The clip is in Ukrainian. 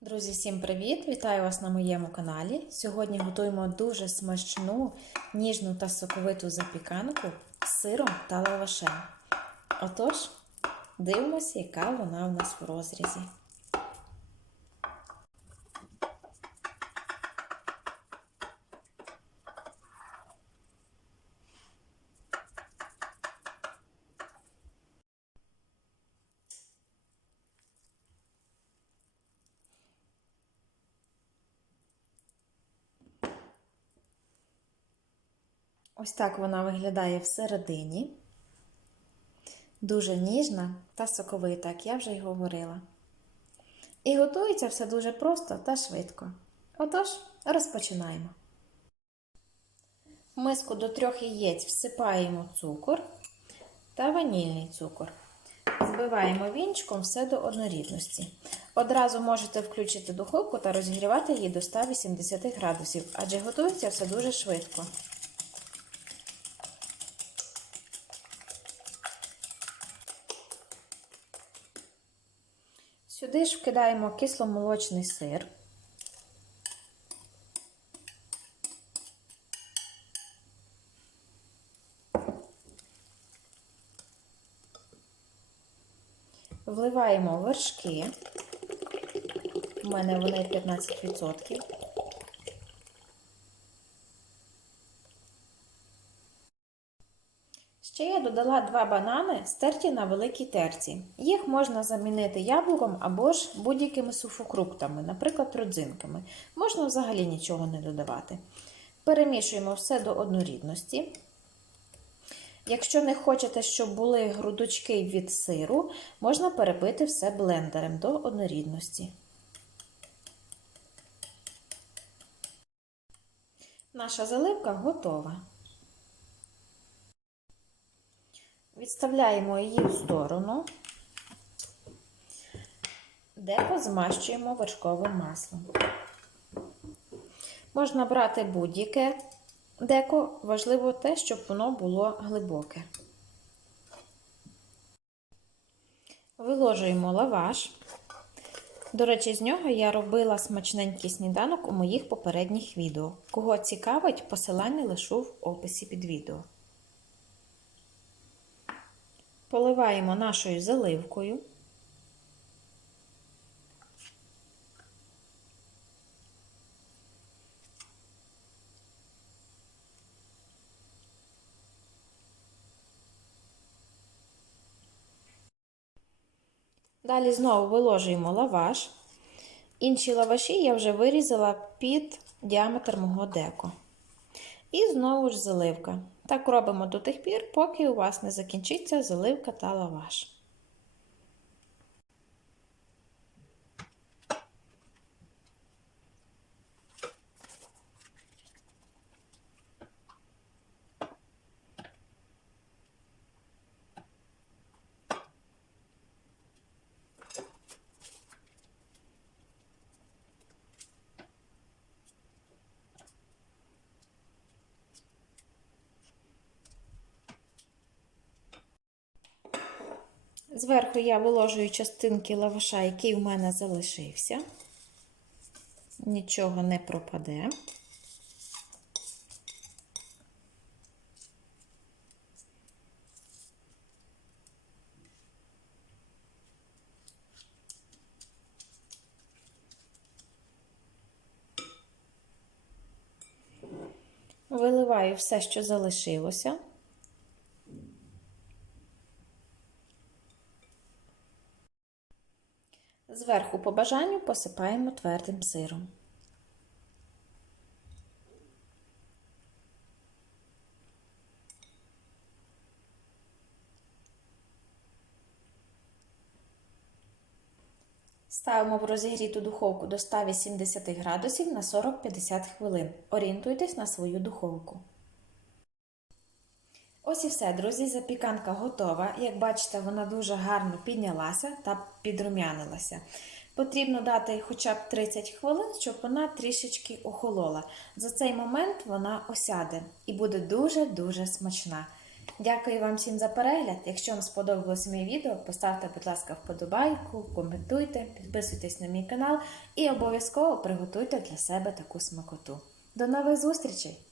Друзі, всім привіт! Вітаю вас на моєму каналі. Сьогодні готуємо дуже смачну, ніжну та соковиту запіканку з сиром та лавашем. Отож, дивимося, яка вона у нас в розрізі. Ось так вона виглядає всередині. Дуже ніжна та соковита, як я вже й говорила. І готується все дуже просто та швидко. Отож, розпочинаємо. В миску до трьох яєць всипаємо цукор та ванільний цукор. Збиваємо вінчиком все до однорідності. Одразу можете включити духовку та розігрівати її до 180 градусів, адже готується все дуже швидко. Сюди ж вкидаємо кисломолочний сир. Вливаємо вершки. У мене вони 15%. Ще я додала два банани, стерті на великій терці. Їх можна замінити яблуком або ж будь-якими суфокруктами, наприклад, родзинками. Можна взагалі нічого не додавати. Перемішуємо все до однорідності. Якщо не хочете, щоб були грудочки від сиру, можна перебити все блендером до однорідності. Наша заливка готова. Відставляємо її в сторону, деко змащуємо вершковим маслом. Можна брати будь-яке деко, важливо те, щоб воно було глибоке. Виложуємо лаваш. До речі, з нього я робила смачненький сніданок у моїх попередніх відео. Кого цікавить, посилання лишу в описі під відео. Поливаємо нашою заливкою. Далі знову виложуємо лаваш. Інші лаваші я вже вирізала під діаметр мого деко. І знову ж заливка. Так робимо до тих пір, поки у вас не закінчиться заливка та лаваш. Зверху я виложую частинки лаваша, який у мене залишився. Нічого не пропаде. Виливаю все, що залишилося. Зверху по бажанню посипаємо твердим сиром. Ставимо в розігріту духовку до 180 градусів на 40-50 хвилин. Орієнтуйтесь на свою духовку. Ось і все, друзі, запіканка готова. Як бачите, вона дуже гарно піднялася та підрум'янилася. Потрібно дати хоча б 30 хвилин, щоб вона трішечки охолола. За цей момент вона осяде і буде дуже-дуже смачна. Дякую вам всім за перегляд. Якщо вам сподобалось моє відео, поставте, будь ласка, вподобайку, коментуйте, підписуйтесь на мій канал і обов'язково приготуйте для себе таку смакоту. До нових зустрічей!